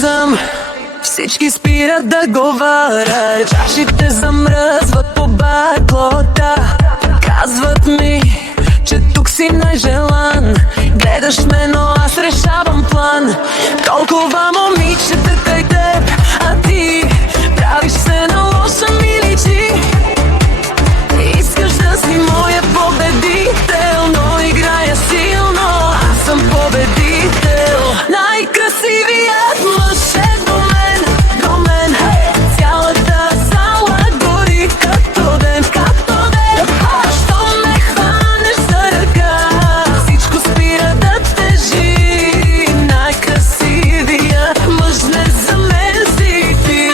влизам, всички спират да говорят. Чашите замръзват по баклота. Казват ми, че тук си най-желан. Гледаш ме, но аз решавам план. Толкова момичета край теб, а ти правиш се на лоша ми личи. Искаш да си моя победител, но играя силно, аз съм победител. Най-красивият мъж е до мен, до мен. Цялата зала гори като ден, като ден. Що ме хванеш за ръка, всичко спира да тежи. Най-красивият мъж не за мен си ти.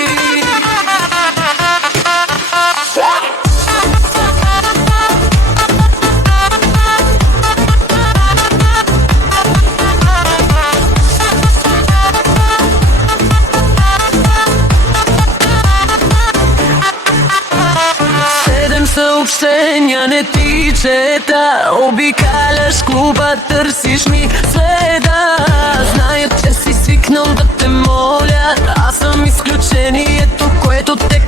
Съобщения не ти чета, обикаляш клуба, търсиш ми следа. Зная, че си свикнал да те моля, аз съм изключението, което те